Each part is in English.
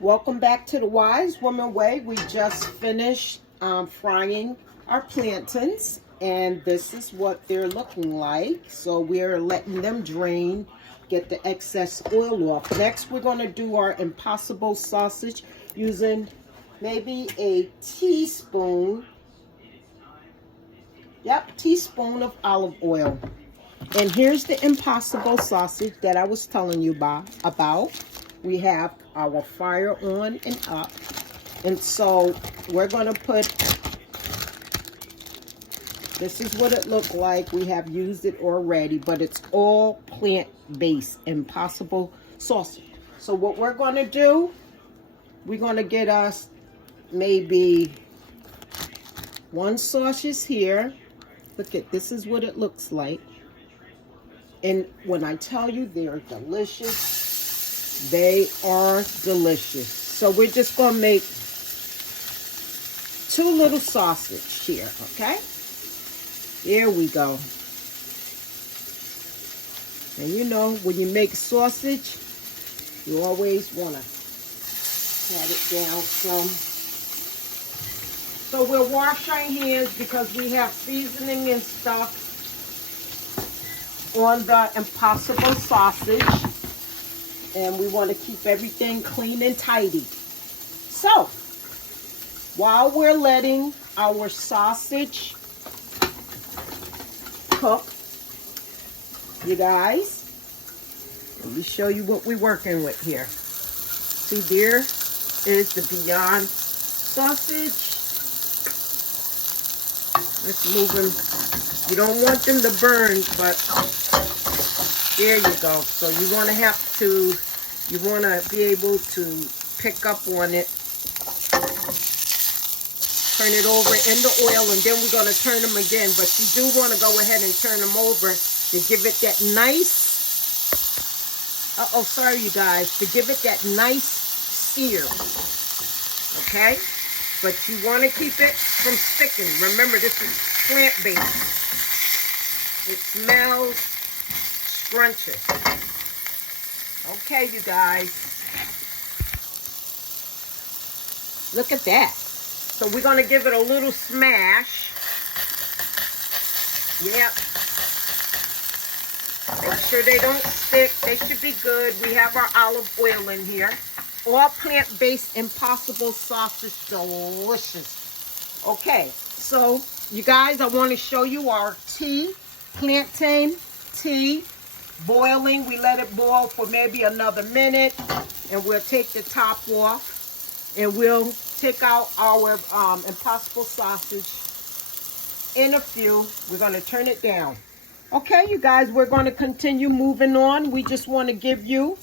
Welcome back to the Wise Woman Way. We just finished frying our plantains, and this is what they're looking like. So we're letting them drain, get the excess oil off. Next, we're going to do our impossible sausage using maybe a teaspoon. Yep, teaspoon of olive oil. And here's the impossible sausage that I was telling you about. We have our fire on and up. And so we're going to put, this is what it looked like. We have used it already, but it's all plant-based, impossible sausage. So what we're going to do, we're going to get us maybe one sausage here. Look at, this is what it looks like. And when I tell you they're delicious, they are delicious. So we're just going to make 2 little sausage here, okay? Here we go. And you know, when you make sausage, you always want to pat it down some. So we'll wash our hands because we have seasoning and stuff on the impossible sausage. And we want to keep everything clean and tidy. So, while we're letting our sausage cook, you guys, let me show you what we're working with here. See, there is the Beyond sausage. Let's move them. You don't want them to burn, but there you go. So you want to be able to pick up on it. Turn it over in the oil, and then we're going to turn them again. But you do want to go ahead and turn them over to give it that nice, sorry you guys, to give it that nice sear. Okay? But you want to keep it from sticking. Remember, this is plant-based. It smells scrumptious. Okay, you guys. Look at that. So we're going to give it a little smash. Yep. Make sure they don't stick. They should be good. We have our olive oil in here. All plant-based, impossible sausage, delicious. Okay, so you guys, I want to show you our tea, plantain tea, boiling. We let it boil for maybe another minute, and we'll take the top off, and we'll take out our impossible sausage in a few. We're going to turn it down. Okay, you guys, we're going to continue moving on. We just want to give you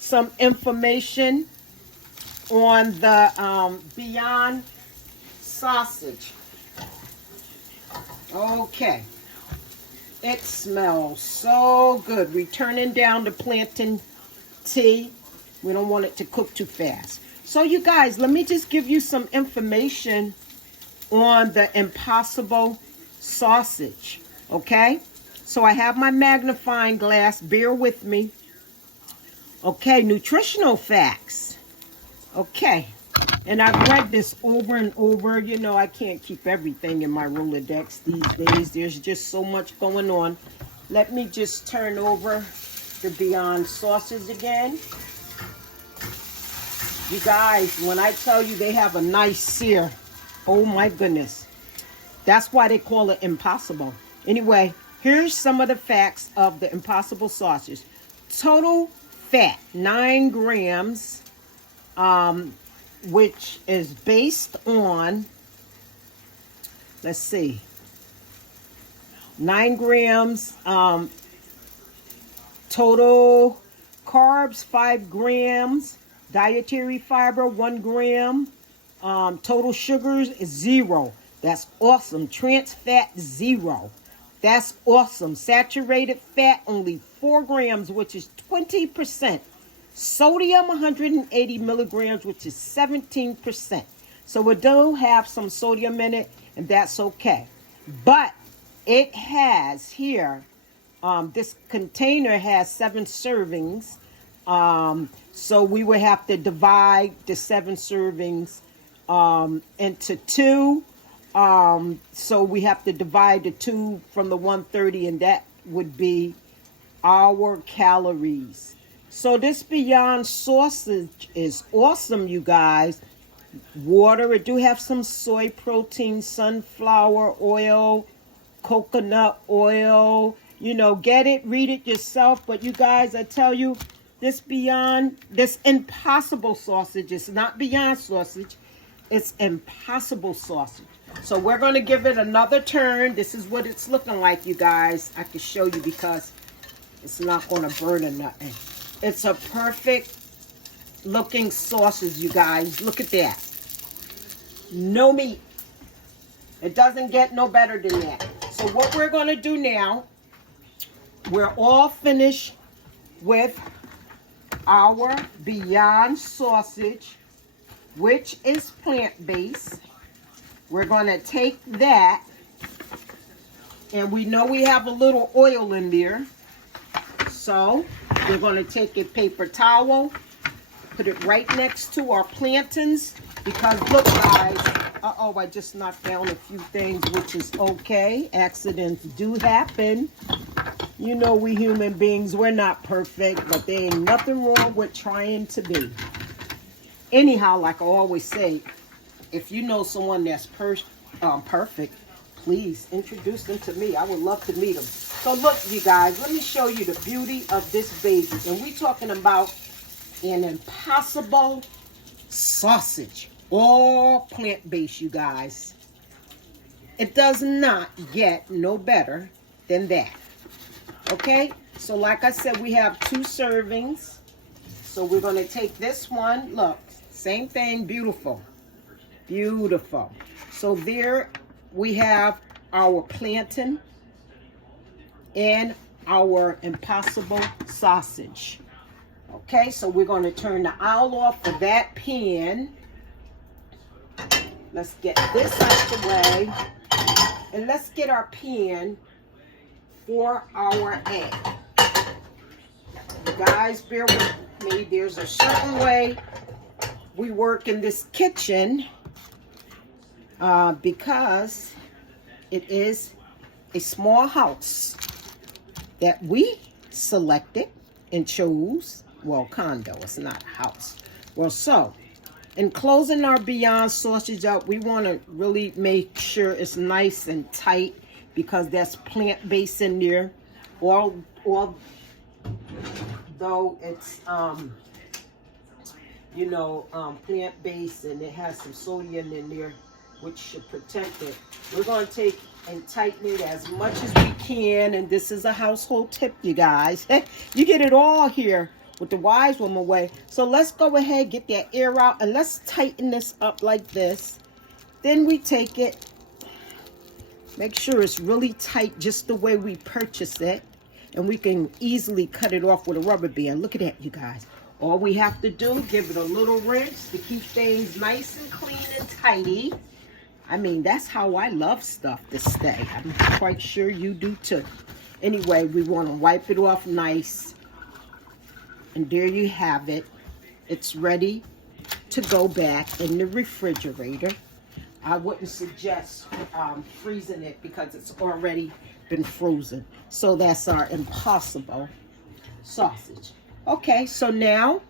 some information on the Beyond sausage. Okay. It smells so good. We're turning down the plantain tea. We don't want it to cook too fast. So you guys, let me just give you some information on the impossible sausage. Okay? So I have my magnifying glass. Bear with me. Okay, nutritional facts. Okay. And I've read this over and over. You know, I can't keep everything in my Rolodex these days. There's just so much going on. Let me just turn over the Beyond sausage again. You guys, when I tell you they have a nice sear, oh my goodness. That's why they call it impossible. Anyway, here's some of the facts of the impossible sausage. Total fat, 9 grams. Which is based on, let's see, 9 grams, total carbs, 5 grams, dietary fiber, 1 gram, total sugars is 0. That's awesome. Trans fat, 0. That's awesome. Saturated fat, only 4 grams, which is 20%. Sodium, 180 milligrams, which is 17%. So we do have some sodium in it, and that's okay. But it has here, this container has 7 servings So we would have to divide the 7 servings into 2. So we have to divide the 2 from the 130, and that would be our calories. So this Beyond sausage is awesome, you guys. Water, it do have some soy protein, sunflower oil, coconut oil. You know, get it, read it yourself. But you guys, I tell you, this Beyond, this Impossible sausage, it's not Beyond sausage, it's Impossible sausage. So we're going to give it another turn. This is what it's looking like, you guys. I can show you because it's not going to burn or nothing. It's a perfect looking sausage, you guys. Look at that. No meat. It doesn't get no better than that. So what we're going to do now, we're all finished with our Beyond sausage, which is plant-based. We're going to take that, and we know we have a little oil in there. So we're going to take a paper towel, put it right next to our plantains, because look, guys, uh-oh, I just knocked down a few things, which is okay. Accidents do happen. You know, we human beings, we're not perfect, but there ain't nothing wrong with trying to be. Anyhow, like I always say, if you know someone that's perfect, please introduce them to me. I would love to meet them. So look, you guys, let me show you the beauty of this baby. And we're talking about an Impossible sausage. All plant-based, you guys. It does not get no better than that. Okay? So like I said, we have 2 servings. So we're going to take this one. Look, same thing. Beautiful. Beautiful. So there we have our plantain and our Impossible sausage. Okay, so we're going to turn the oil off for that pan. Let's get this out the way. And let's get our pan for our egg. You guys, bear with me. There's a certain way we work in this kitchen because it is a small house that we selected and chose. Well, condo, it's not a house. Well, so in closing our Beyond sausage up, we want to really make sure it's nice and tight because that's plant-based in there. Although it's plant-based and it has some sodium in there, which should protect it. We're going to take and tighten it as much as we can, and this is a household tip, you guys. You get it all here with the wise woman way. So let's go ahead, get that air out, and let's tighten this up like this. Then we take it, make sure it's really tight just the way we purchased it, and we can easily cut it off with a rubber band. Look at that, you guys. All we have to do, give it a little rinse to keep things nice and clean and tidy. I mean, that's how I love stuff to stay. I'm quite sure you do too. Anyway, we want to wipe it off nice. And there you have it. It's ready to go back in the refrigerator. I wouldn't suggest freezing it because it's already been frozen. So that's our Impossible sausage. Okay, so now,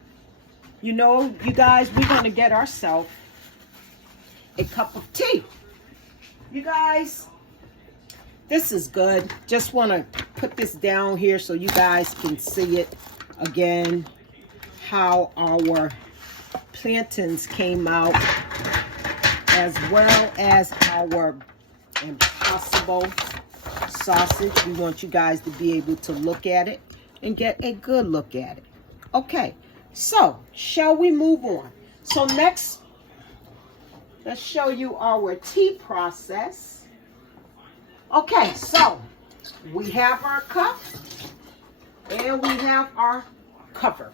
you know, you guys, we're going to get ourselves a cup of tea. You guys, this is good. Just want to put this down here so you guys can see it again, how our plantains came out, as well as our Impossible sausage. We want you guys to be able to look at it and get a good look at it. Okay, so shall we move on? So next, let's show you our tea process. Okay, so we have our cup and we have our cover.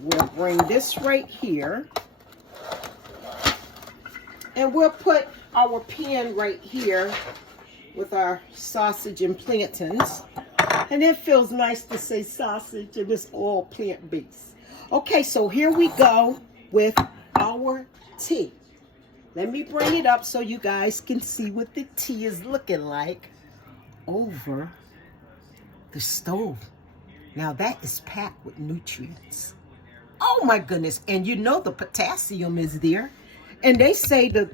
We'll bring this right here and we'll put our pan right here with our sausage and plantains. And it feels nice to say sausage, and it's all plant-based. Okay, so here we go with our tea. Let me bring it up so you guys can see what the tea is looking like over the stove. Now that is packed with nutrients. Oh my goodness. And you know the potassium is there. And they say the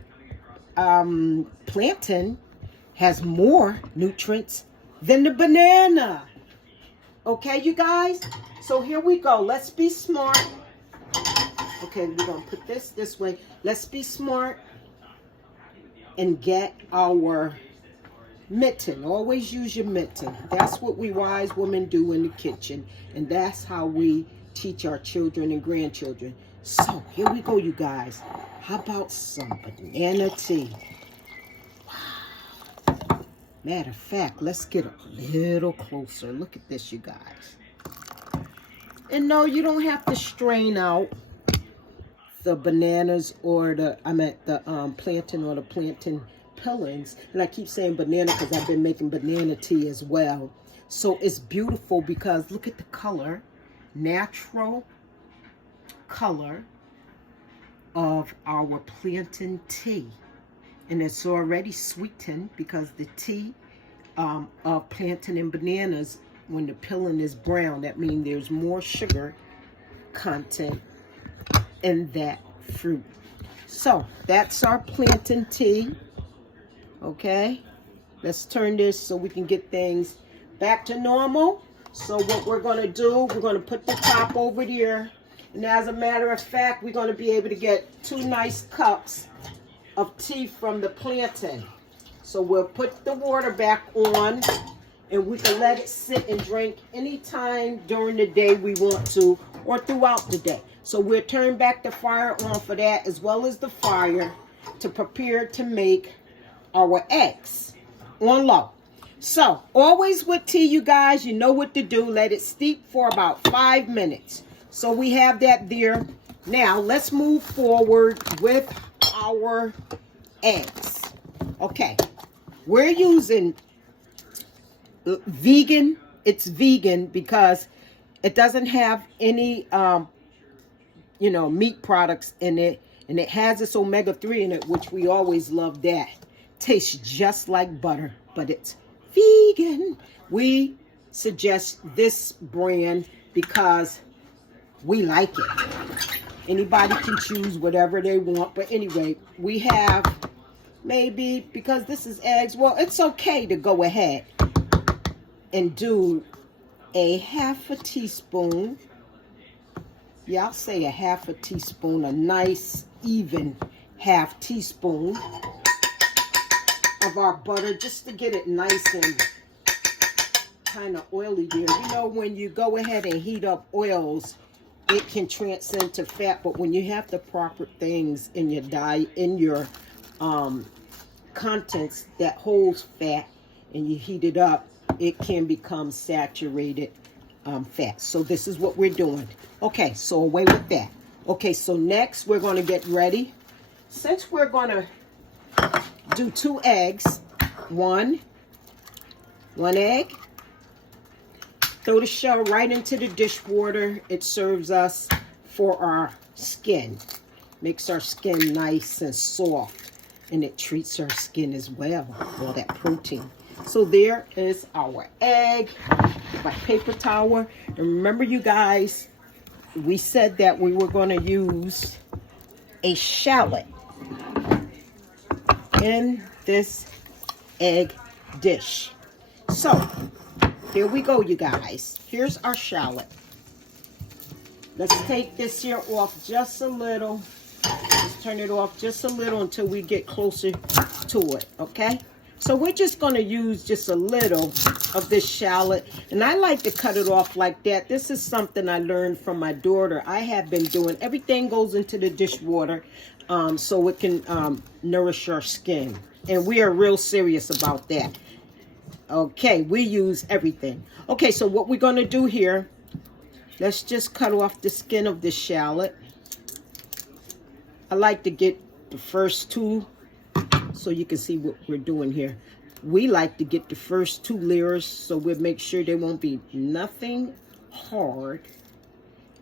plantain has more nutrients than the banana. Okay, you guys? So here we go. Let's be smart. Okay, we're going to put this way. Let's be smart and get our mitten. Always use your mitten. That's what we wise women do in the kitchen. And that's how we teach our children and grandchildren. So here we go, you guys. How about some banana tea? Wow. Matter of fact, let's get a little closer. Look at this, you guys. And no, you don't have to strain out the bananas or the plantain or the plantain pillings. And I keep saying banana because I've been making banana tea as well. So it's beautiful because look at the color, natural color of our plantain tea. And it's already sweetened because the tea of plantain and bananas, when the peeling is brown, that means there's more sugar content in that fruit. So that's our plantain tea. Okay, let's turn this so we can get things back to normal. So what we're going to do, we're going to put the top over there. And as a matter of fact, we're going to be able to get 2 nice cups of tea from the plantain. So we'll put the water back on and we can let it sit and drink anytime during the day we want to or throughout the day. So we'll turn back the fire on for that as well as the fire to prepare to make our eggs on low. So always with tea, you guys, you know what to do. Let it steep for about 5 minutes. So we have that there. Now let's move forward with our eggs. Okay, we're using vegan. It's vegan because it doesn't have any meat products in it, and it has its omega-3 in it, which we always love. That tastes just like butter, but it's vegan. We suggest this brand because we like it. Anybody can choose whatever they want, but anyway, we have maybe, because this is eggs, well, it's okay to go ahead and do a half a teaspoon. Yeah, I'll say a half a teaspoon, a nice even half teaspoon of our butter, just to get it nice and kind of oily there. You know, when you go ahead and heat up oils, it can transcend to fat, but when you have the proper things in your diet, in your contents that holds fat, and you heat it up, it can become saturated fat. So this is what we're doing. Okay, so away with that. Okay, so next we're going to get ready. Since we're going to do 2 eggs, one egg, throw the shell right into the dishwater. It serves us for our skin. Makes our skin nice and soft, and it treats our skin as well, all that protein. So there is our egg, my paper towel. And remember, you guys, we said that we were going to use a shallot in this egg dish. So here we go, you guys. Here's our shallot. Let's take this here off just a little. Let's turn it off just a little until we get closer to it, okay? So we're just going to use just a little of this shallot. And I like to cut it off like that. This is something I learned from my daughter. I have been doing, everything goes into the dishwater so it can nourish our skin. And we are real serious about that. Okay, we use everything. Okay, so what we're going to do here, let's just cut off the skin of the shallot. I like to get the first 2 so you can see what we're doing here. we like to get the first 2 layers, so we'll make sure there won't be nothing hard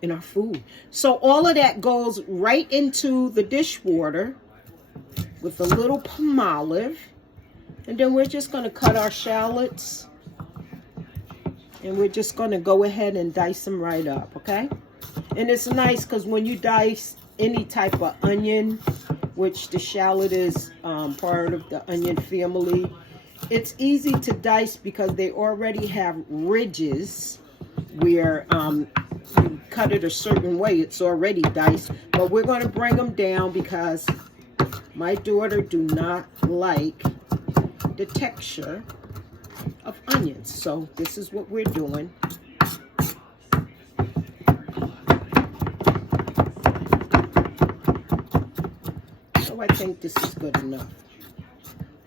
in our food. So all of that goes right into the dishwater with a little palm olive. And then we're just going to cut our shallots. And we're just going to go ahead and dice them right up, okay? And it's nice because when you dice any type of onion, which the shallot is part of the onion family, it's easy to dice because they already have ridges where you cut it a certain way. It's already diced. But we're going to bring them down because my daughter do not like the texture of onions. So this is what we're doing. So I think this is good enough.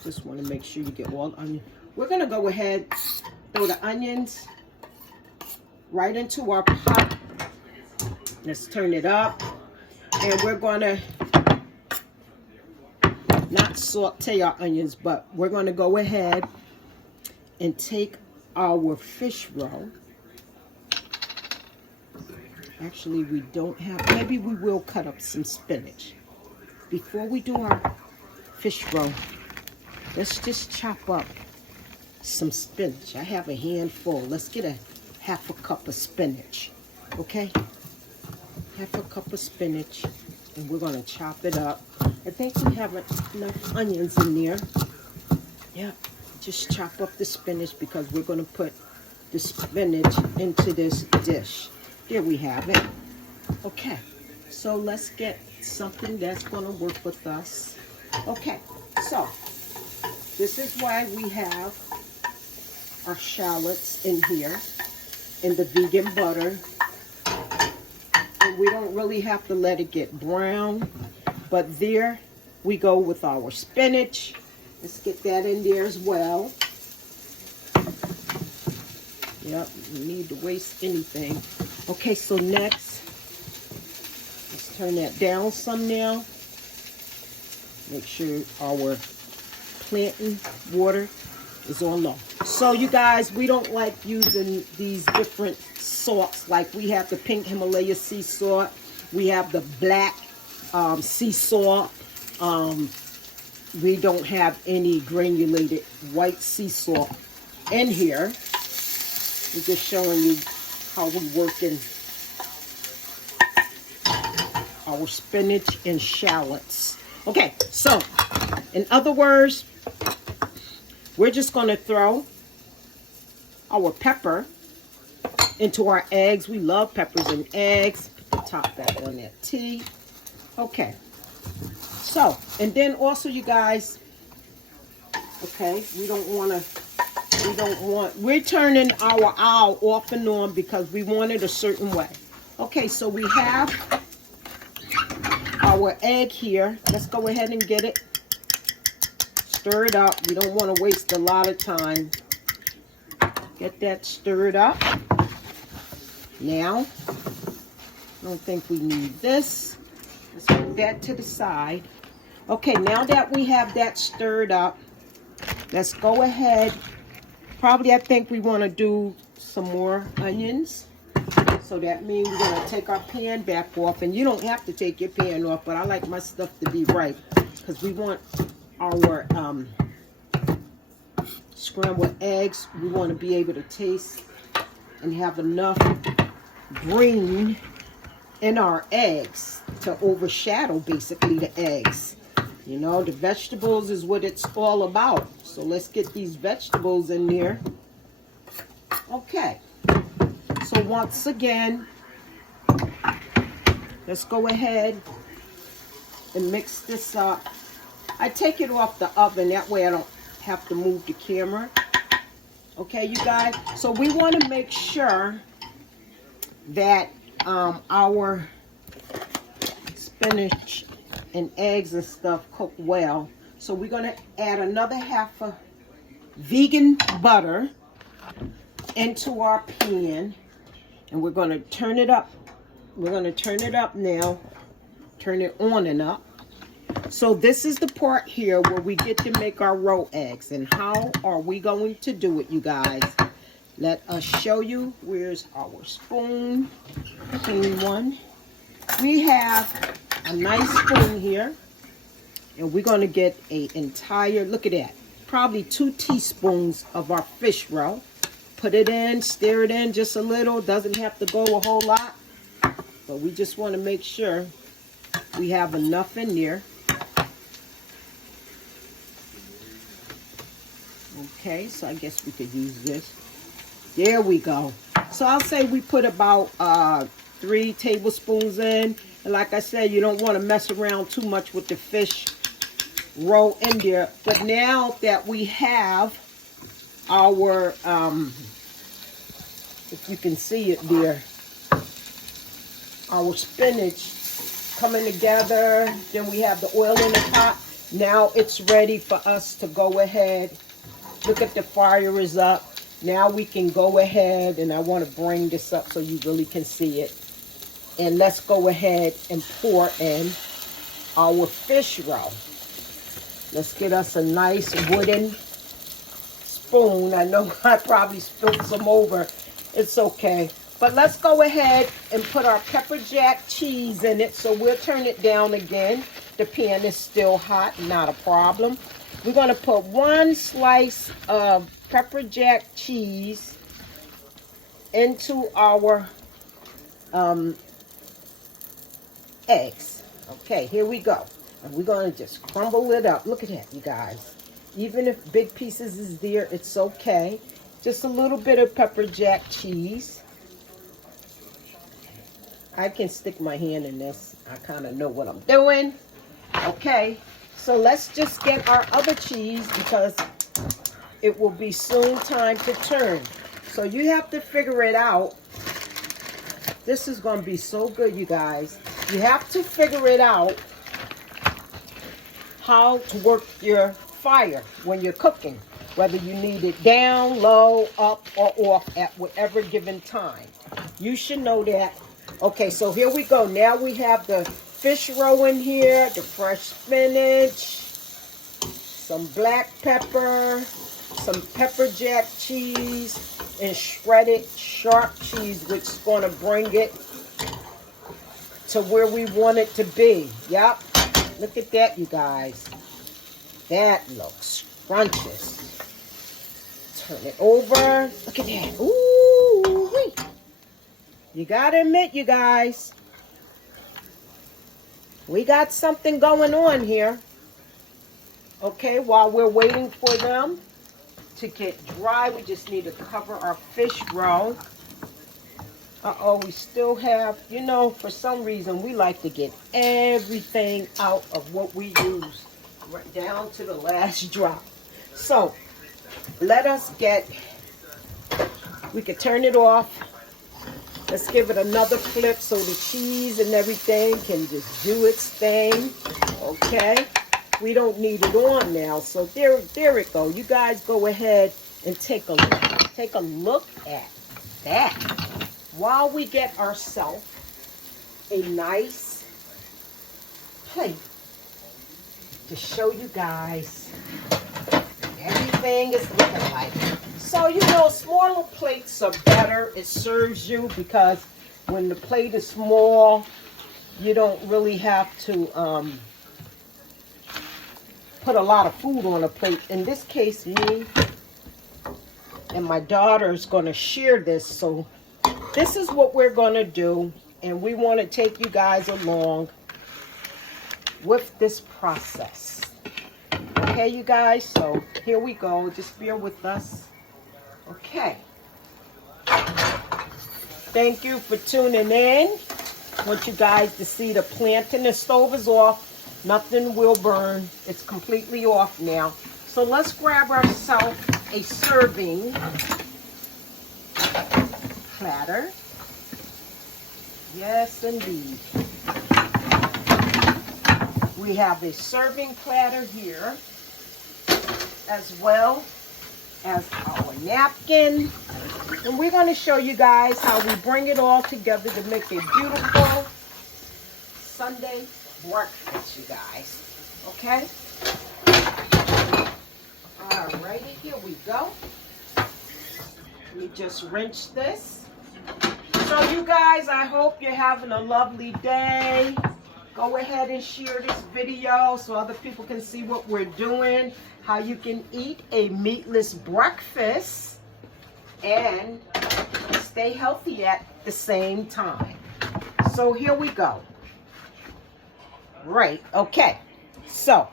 Just want to make sure you get all the onion. We're going to go ahead, throw the onions right into our pot. Let's turn it up. And we're going to not saute our onions, but we're going to go ahead and take our fish roe. Actually, we don't have, maybe we will cut up some spinach. Before we do our fish roe, let's just chop up some spinach. I have a handful. Let's get a half a cup of spinach, okay? Half a cup of spinach, and we're going to chop it up. I think we have enough onions in there. Yep, just chop up the spinach because we're going to put the spinach into this dish. There we have it. Okay, so let's get something that's going to work with us. Okay, so this is why we have our shallots in here in the vegan butter. And we don't really have to let it get brown. But there we go with our spinach. Let's get that in there as well. Yep, you need to waste anything. Okay, so next, let's turn that down some now. Make sure our plantain water is on low. So you guys, we don't like using these different salts. Like we have the pink Himalaya sea salt. We have the black sea salt. We don't have any granulated white sea salt in here. We're just showing you how we work in our spinach and shallots. Okay, so in other words, we're just going to throw our pepper into our eggs. We love peppers and eggs. Put the top back on that tea. Okay. So, and then also you guys, okay, we're turning our owl off and on because we want it a certain way. Okay, so we have our egg here. Let's go ahead and get it. Stir it up. We don't want to waste a lot of time. Get that stirred up. Now, I don't think we need this. Let's put that to the side. Okay, now that we have that stirred up, let's go ahead. Probably I think we want to do some more onions. So that means we're going to take our pan back off. And you don't have to take your pan off, but I like my stuff to be right. Because we want our scrambled eggs, we want to be able to taste and have enough green in our eggs to overshadow basically the eggs. You know, the vegetables is what it's all about. So let's get these vegetables in there. Okay. So once again, let's go ahead and mix this up. I take it off the oven. That way I don't have to move the camera. Okay, you guys. So we want to make sure that our spinach and eggs and stuff cook well. So we're going to add another half of vegan butter into our pan. And we're going to turn it up. We're going to turn it up now. Turn it on and up. So this is the part here where we get to make our roe eggs. And how are we going to do it, you guys? Let us show you. Where's our spoon? Clean one. We have a nice spoon here. And we're going to get an entire, look at that, probably 2 teaspoons of our fish roe. Put it in, stir it in just a little. Doesn't have to go a whole lot. But we just want to make sure we have enough in there. Okay, so I guess we could use this. There we go. So I'll say we put about 3 tablespoons in. And like I said, you don't want to mess around too much with the fish roe in there. But now that we have our, if you can see it there, our spinach coming together, then we have the oil in the pot. Now it's ready for us to go ahead. Look at the fire is up. Now we can go ahead, and I want to bring this up so you really can see it. And let's go ahead and pour in our fish roe. Let's get us a nice wooden spoon. I know I probably spilled some over. It's okay. But let's go ahead and put our pepper jack cheese in it. So we'll turn it down again. The pan is still hot, not a problem. We're going to put 1 slice of pepper jack cheese into our eggs. Okay, here we go. And we're going to just crumble it up. Look at that, you guys. Even if big pieces is there, it's okay. Just a little bit of pepper jack cheese. I can stick my hand in this. I kind of know what I'm doing. Okay, so let's just get our other cheese because it will be soon time to turn. So you have to figure it out. This is going to be so good, you guys. You have to figure it out how to work your fire when you're cooking. Whether you need it down, low, up, or off at whatever given time. You should know that. Okay, so here we go. Now we have the fish roe in here, the fresh spinach, some black pepper, some pepper jack cheese, and shredded sharp cheese, which is going to bring it to where we want it to be. Yep. Look at that, you guys. That looks scrumptious. Turn it over. Look at that. Ooh-wee. You gotta admit, you guys, we got something going on here. Okay, while we're waiting for them to get dry, we just need to cover our fish roe. Uh-oh, we still have, you know, for some reason, we like to get everything out of what we use, right down to the last drop. So, let us get, we can turn it off. Let's give it another flip so the cheese and everything can just do its thing. Okay, we don't need it on now. So there it go. You guys go ahead and take a look. Take a look at that. While we get ourselves a nice plate to show you guys everything is looking like. So, you know, smaller plates are better. It serves you because when the plate is small, you don't really have to put a lot of food on a plate. In this case, me and my daughter is going to share this. So this is what we're going to do. And we want to take you guys along with this process. Okay, you guys? So here we go. Just bear with us. Okay. Thank you for tuning in. I want you guys to see the plantain. The stove is off. Nothing will burn. It's completely off now. So let's grab ourselves a serving platter. Yes, indeed. We have a serving platter here, as well as our napkin. And we're going to show you guys how we bring it all together to make a beautiful Sunday breakfast, you guys. Okay? Alrighty, here we go. Let me just rinse this. So you guys, I hope you're having a lovely day. Go ahead and share this video so other people can see what we're doing, how you can eat a meatless breakfast and stay healthy at the same time. So here we go. Right, okay. So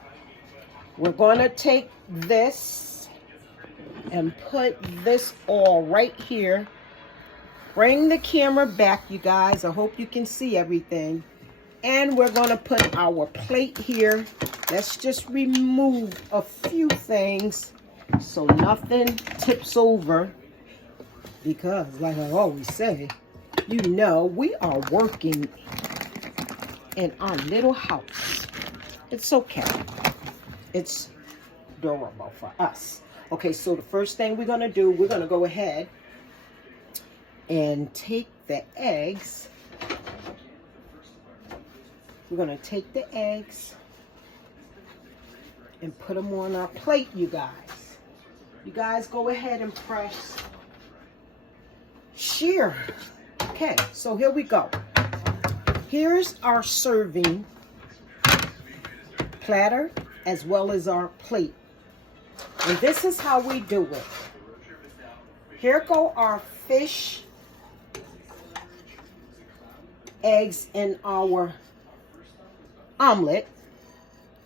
we're going to take this and put this all right here. Bring the camera back, you guys. I hope you can see everything. And we're going to put our plate here. Let's just remove a few things so nothing tips over. Because, like I always say, you know, we are working in our little house. It's okay. It's durable for us. Okay, so the first thing we're going to do, we're going to go ahead and take the eggs. We're going to take the eggs and put them on our plate, you guys. You guys go ahead and press share. Okay, so here we go. Here's our serving platter as well as our plate. And this is how we do it. Here go our fish, eggs, and our omelet.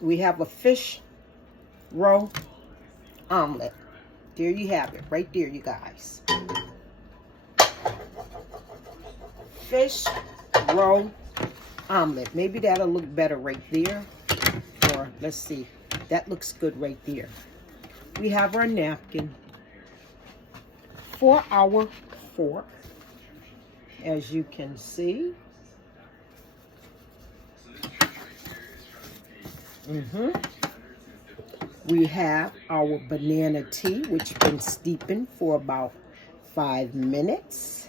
We have a fish roe omelet. There you have it, right there, you guys. Fish roe omelet. Maybe that'll look better right there. Or let's see. That looks good right there. We have our napkin for our fork, as you can see. We have our banana tea, which been steeping for about 5 minutes.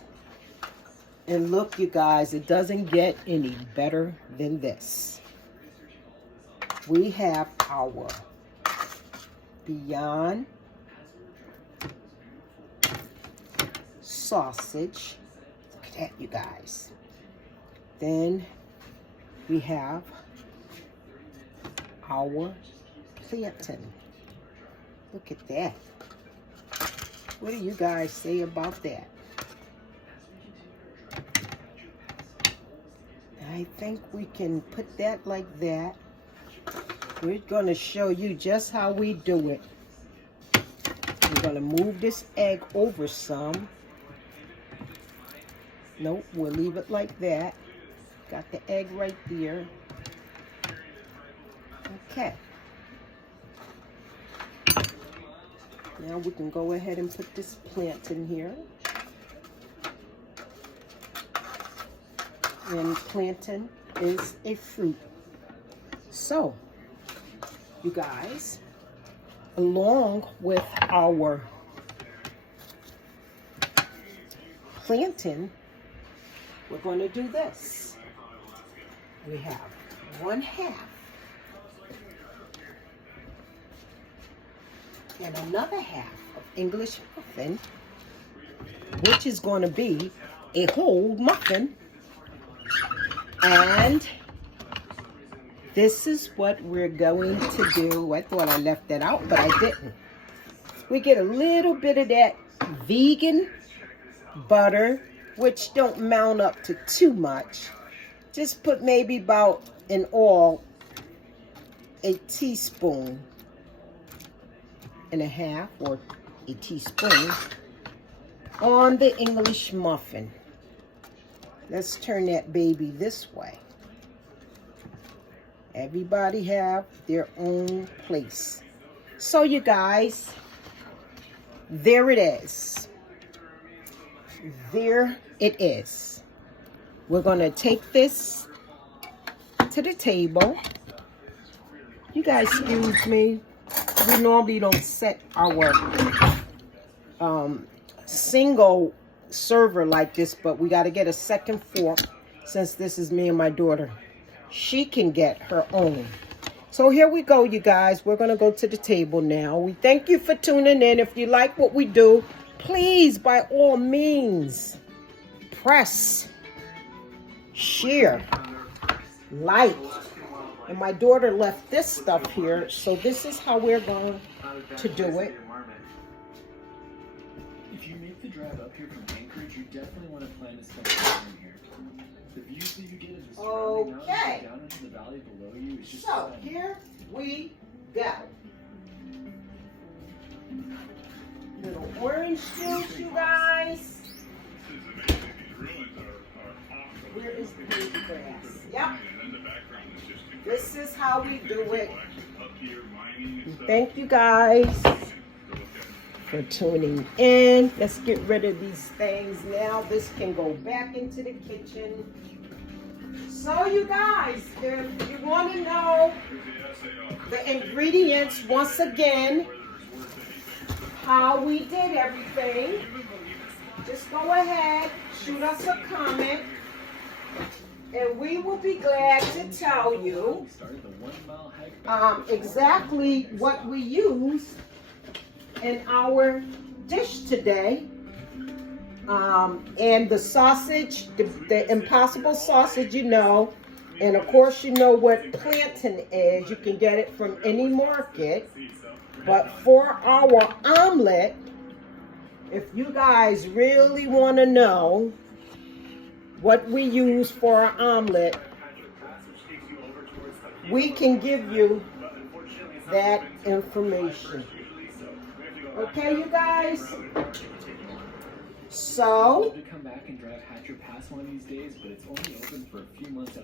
And look, you guys, it doesn't get any better than this. We have our Beyond sausage. Look at that, you guys. Then we have our plantain. Look at that. What do you guys say about that? I think we can put that like that. We're going to show you just how we do it. We're going to move this egg over some. Nope, we'll leave it like that. Got the egg right there. Okay. Now we can go ahead and put this plantain here. And plantain is a fruit. So, you guys, along with our plantain, we're going to do this. We have 1/2 and another 1/2 of English muffin, which is going to be a whole muffin. And this is what we're going to do. I thought I left that out, but I didn't. We get a little bit of that vegan butter, which don't mount up to too much. Just put maybe about in all a teaspoon and a half or a teaspoon on the English muffin. Let's turn that baby this way. Everybody have their own place. So you guys, there it is. There it is. We're going to take this to the table. You guys excuse me. We normally don't set our single server like this, but we got to get a second fork since this is me and my daughter. She can get her own. So here we go, you guys. We're going to go to the table now. We thank you for tuning in. If you like what we do, please, by all means, press, share, like. And my daughter left this stuff here, so this is how we're going to do it. If you make the drive up here from Anchorage, you definitely want to plan to spend time here. The views that you get of the surrounding mountains and down into the valley below you is just so here we go. Little orange juice, you guys. Where is the baby grass? Yep. This is how we do it. Thank you guys for tuning in. Let's get rid of these things now. This can go back into the kitchen. So you guys, if you want to know the ingredients once again, how we did everything, just go ahead, shoot us a comment, and we will be glad to tell you exactly what we use in our dish today. And the sausage, the Impossible sausage, you know, and of course you know what plantain is. You can get it from any market. But for our omelet, if you guys really want to know what we use for our omelet, we can give you that information. Okay, you guys? So,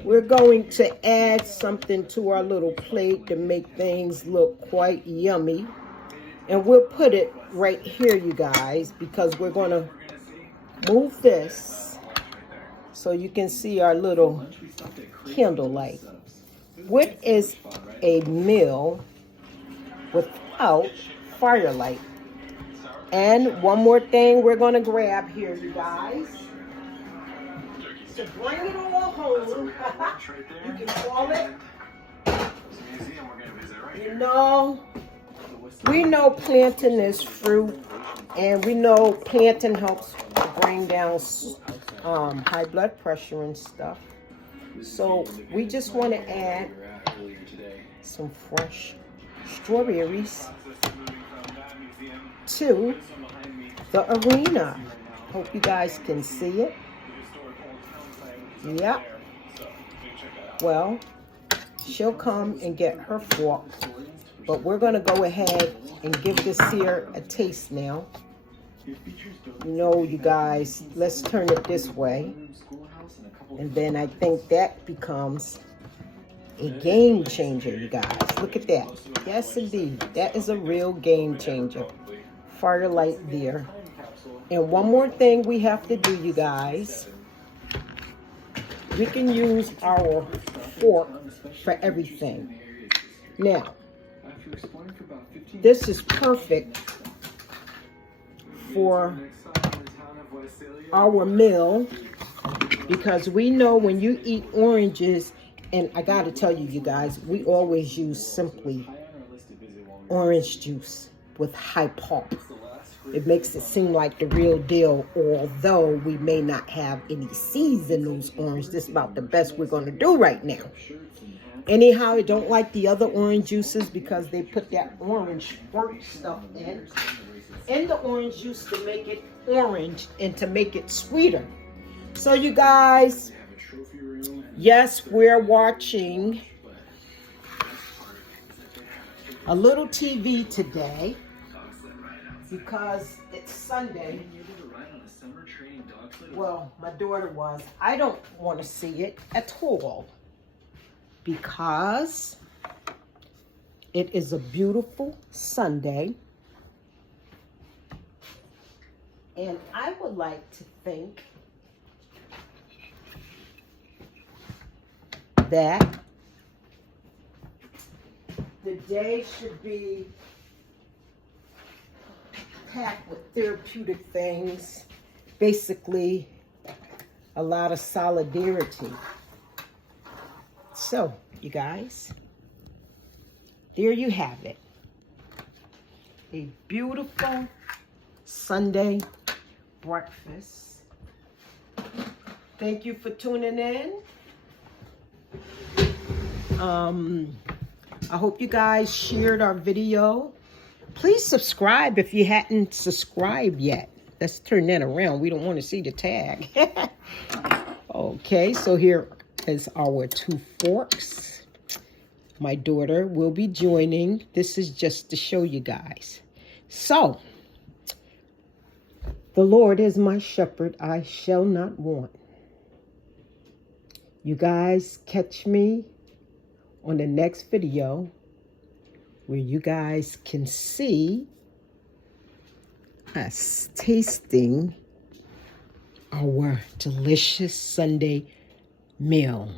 we're going to add something to our little plate to make things look quite yummy. And we'll put it right here, you guys, because we're going to move this so you can see our little candlelight. What is a meal without firelight? And one more thing we're going to grab here, you guys. To bring it all home, you can call it, you know, we know plantain is fruit, and we know plantain helps to bring down high blood pressure and stuff. So we just want to add some fresh strawberries to the arena. Hope you guys can see it. Yep. Well, she'll come and get her fork, but we're going to go ahead and give this sear a taste now. No, you guys, let's turn it this way. And then I think that becomes a game changer, you guys. Look at that. Yes, indeed. That is a real game changer. Firelight there. And one more thing we have to do, you guys. We can use our fork for everything. Now, this is perfect for our meal because we know when you eat oranges, and I gotta tell you, you guys, we always use simply orange juice with high pulp. It makes it seem like the real deal, although we may not have any seeds in those oranges. This is about the best we're going to do right now. Anyhow, I don't like the other orange juices because they put that orange squirt stuff in the orange juice to make it orange and to make it sweeter. So you guys, yes, we're watching a little TV today because it's Sunday. Well, my daughter was. I don't want to see it at all because it is a beautiful Sunday. And I would like to think that the day should be packed with therapeutic things, basically a lot of solidarity. So, you guys, there you have it. A beautiful Sunday breakfast. Thank you for tuning in. I hope you guys shared our video. Please subscribe if you hadn't subscribed yet. Let's turn that around. We don't want to see the tag. Okay, so here is our 2 forks. My daughter will be joining. This is just to show you guys. So, the Lord is my shepherd. I shall not want. You guys catch me on the next video where you guys can see us tasting our delicious Sunday meal.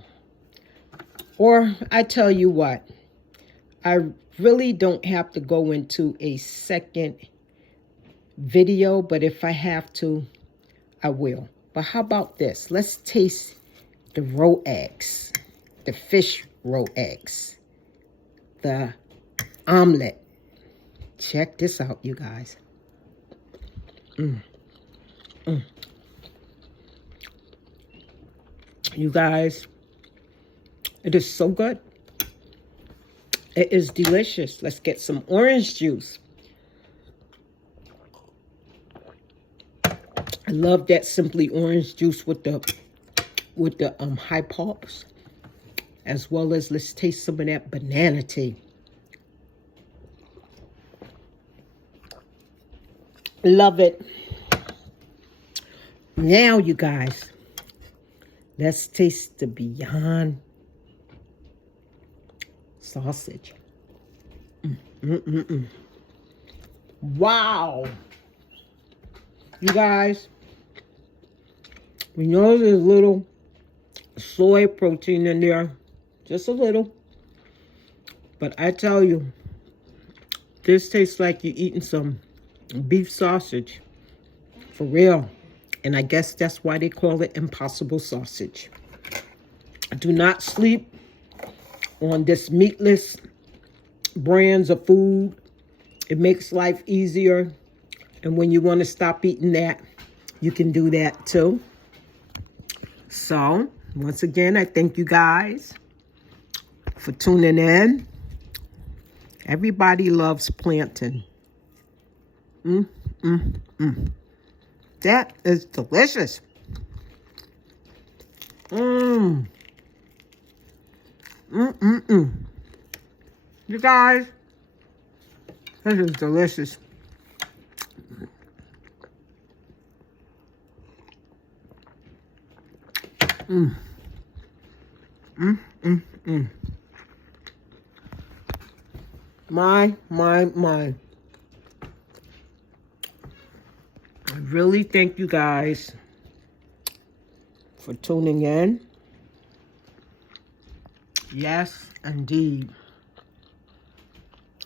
Or I tell you what, I really don't have to go into a second video, but if I have to, I will. But how about this? Let's taste the raw eggs, the fish raw eggs, the omelette. Check this out, you guys. You guys, it is so good. It is delicious. Let's get some orange juice. I love that Simply orange juice with the high pulps, as well as let's taste some of that banana tea. Love it. Now, you guys, let's taste the Beyond sausage. Wow. You guys, we know there's a little soy protein in there, just a little. But I tell you, this tastes like you're eating some beef sausage. For real. And I guess that's why they call it impossible sausage. Do not sleep on this meatless brands of food. It makes life easier. And when you want to stop eating that, you can do that too. So, once again, I thank you guys for tuning in. Everybody loves plantain. That is delicious. You guys, this is delicious. My. I really thank you guys for tuning in. Yes, indeed.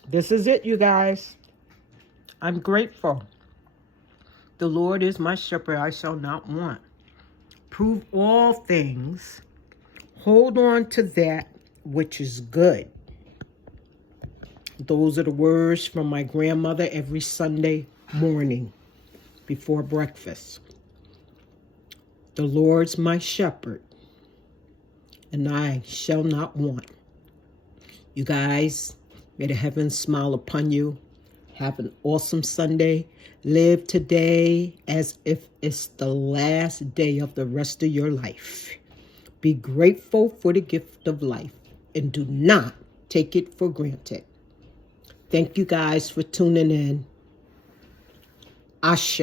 This is it, you guys. I'm grateful. The Lord is my shepherd, I shall not want. Prove all things. Hold on to that which is good. Those are the words from my grandmother every Sunday morning before breakfast. The Lord's my shepherd, and I shall not want. You guys, may the heavens smile upon you. Have an awesome Sunday. Live today as if it's the last day of the rest of your life. Be grateful for the gift of life and do not take it for granted. Thank you guys for tuning in. Ashe.